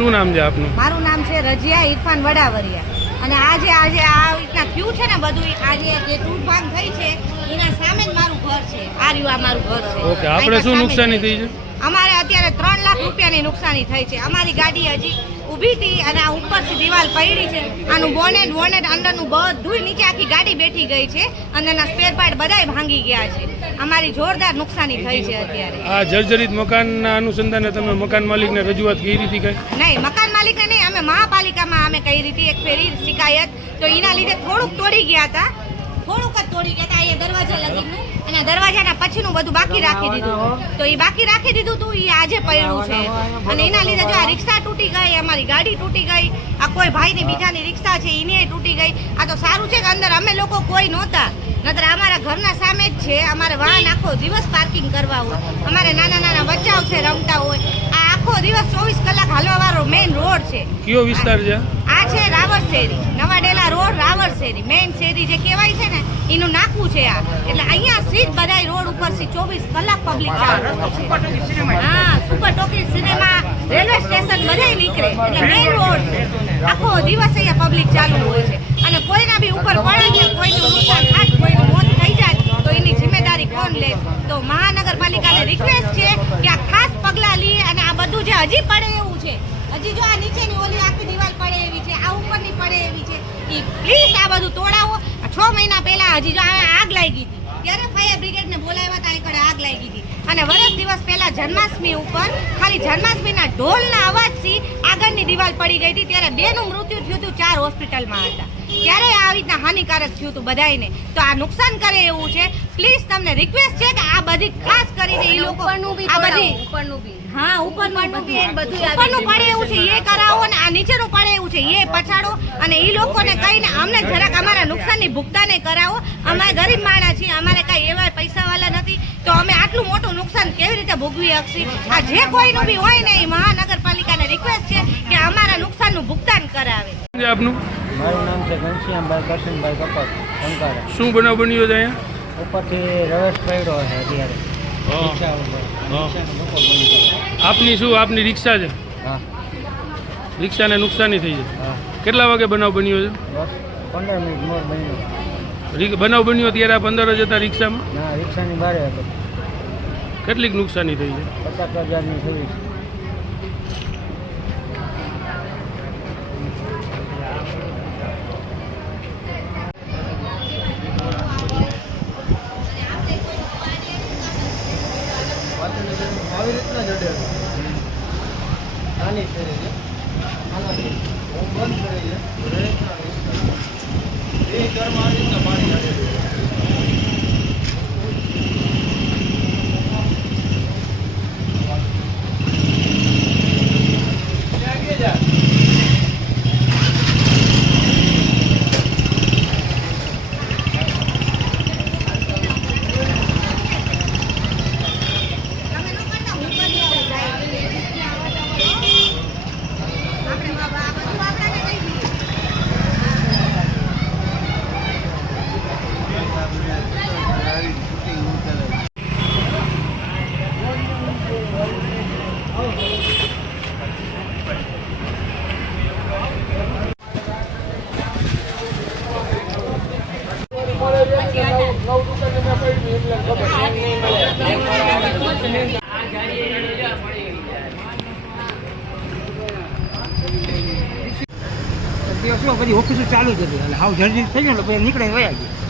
શું નામ છે આપનું? મારું નામ છે રજિયા ઇરફાન વડાવરિયા. અને આજે આજે આ રીતના થયું છે ને બધું આજે જે તૂટભાગ થઈ છે. એના સામે જ મારું ઘર છે. આ રહ્યું આ મારું ઘર છે. ઓકે આપણે શું નુકસાની થઈ છે? અમારે અત્યારે ત્રણ લાખ રૂપિયાની નુકસાની થઈ છે. અમારી ગાડી હજી ઊભી હતી અને આ ઉપરથી દિવાલ પડી છે. આનું બોનેટ વોનેટ અંદરનું બધું નીચે આખી ગાડી બેઠી ગઈ છે અંદરના સ્પેર પાર્ટ બધાય ભાંગી ગયા છે. અમારી જોરદાર નુકસાની થઈ છે અત્યારે. આ જર્જરિત મકાનના અનુસંધાને તમે મકાન માલિકને રજૂઆત કરી હતી કઈ નહીં મકાન માલિકને નહીં અમે મહાપાલિકામાં અમે કરી હતી એક ફેરી શિકાયત તો એના લીધે થોડુંક તોડી ગયા હતા. થોડુંક જ તોડી ગયા હતા અહીંયા દરવાજા લગીનું. અને દરવાજાના પછીનું બધું બાકી રાખી દીધું. તો એ બાકી રાખી દીધું તું એ આજે પડ્યું છે. અને એના લીધે જો આ રિક્ષા તૂટી ગઈ અમારી ગાડી તૂટી ગઈ આ કોઈ ભાઈની બીજાની રિક્ષા છે એની તૂટી ગઈ. આ તો સારું છે કે અંદર અમે લોકો કોઈ નહોતા. નતર અમારા ઘરના સામે જ છે અમારે વાહન આખો દિવસ પાર્કિંગ કરવા હોય. અમારે નાના નાના બચ્ચાઓ છે રમતા હોય. આ આખો દિવસ ચોવીસ કલાક હાલવા વાળો મેઇન રોડ છે. કયો વિસ્તાર છે? છે રાવર શેરી. નવાડેલા રોડ રાવર શેરી. મેઇન શેરી જે કહેવાય છે ને એનું નાખવું છે આ. એટલે અહીંયા સીધ બધાય રોડ ઉપરથી ચોવીસ કલાક પબ્લિક હા super talkie cinema railway station બધાય નીકળે. એટલે મેઇન રોડ આખો દિવસ અહીંયા પબ્લિક ચાલુ હોય છે. અને કોઈના બી ઉપર પડે કે કોઈનું નુકસાન થાય કોઈનું મોત થઈ જાય તો એની જિમ્મેદારી કોણ લે? તો મહાનગરપાલિકાને રિક્વેસ્ટ છે કે આ ખાસ પગલાં લઈએ અને આ બધું જે હજી પડે એવું છે. હજી જો આ નીચેની ઓલી આખી દિવાલ પડે એવી છે આ ઉપરની પડે ઈ પ્લીઝ આ બધું તોડાવો. છ મહિના પહેલા હજી જો આગ લાગી હતી. ત્યારે ફાયર બ્રિગેડને બોલાવ્યા હતા એકડે આગ લાગી હતી. અને વર્ષ દિવસ પહેલા જન્માષ્ટમી ઉપર ખાલી જન્માષ્ટમીના ઢોલના અવાજથી આગળની દિવાલ પડી ગઈ હતી. ત્યારે બેનું મૃત્યુ થયું હતું ચાર હોસ્પિટલમાં હતા. ત્યારે આવી રીતના હાનિકારક થયું હતું બધાને તો આ નુકસાન કરે એવું છે? પ્લીઝ તમને રિક્વેસ્ટ છે કે આ બધી ખાસ કરીને એ લોકો આ બધી ઉપરનું બી. હા ઉપરનું બી બધું. ઉપરનું પડે એવું છે એ કરાવો ને આ નીચેનું પડે એવું છે એ પછાડો. અને એ લોકોને કહીને અમને જરાક અમારા નુકસાનની ભુગતાને કરાવો. અમે ગરીબ માણસ છીએ અમારે કાંઈ એવા પૈસાવાળા નથી. તો અમે આટલું મોટું નુકસાન કેવી રીતે ભોગવી શકશી? આ જે કોઈનું બી હોય ને એ મહાનગરપાલિકાને રિક્વેસ્ટ છે કે અમારા નુકસાનનું ભુગતાન કરાવે. આપનું? મારું નામ છે ઘનશ્યામભાઈ કરશનભાઈ કપટ અંકારા શું બનાવ બન્યો છે અહીંયા? ઉપરથી રવેશ પડ્યો છે અત્યારે. રિક્ષા ઉપર. આપની શું? આપની રિક્ષા છે? હા. રિક્ષાને નુકસાની થઈ છે. કેટલા વાગે બનાવ બન્યો છે? પંદર મિનિટ મોર બન્યો. બનાવ બન્યો ત્યારે આપ અંદર જ હતા રિક્ષામાં? ના રિક્ષાની બારે હતો. કેટલીક નુકસાની થઈ છે? પચાસ હજારની થઈ આવી રીતના જ અડે ફેરી છે. આનાથી ઓમ બંધ કરી છે એ કર્મ આવી રીતના પાણી કાઢે તમે ન કરતા હું કરી આવું જાય આપણે બાબા આ બધું આપણાને કહી દીધું દિવસમાં પછી ઓફિસો ચાલુ જ હતી. એટલે હાવ જલ્દી થઈ ગયો એટલે પછી નીકળે વયા ગયા.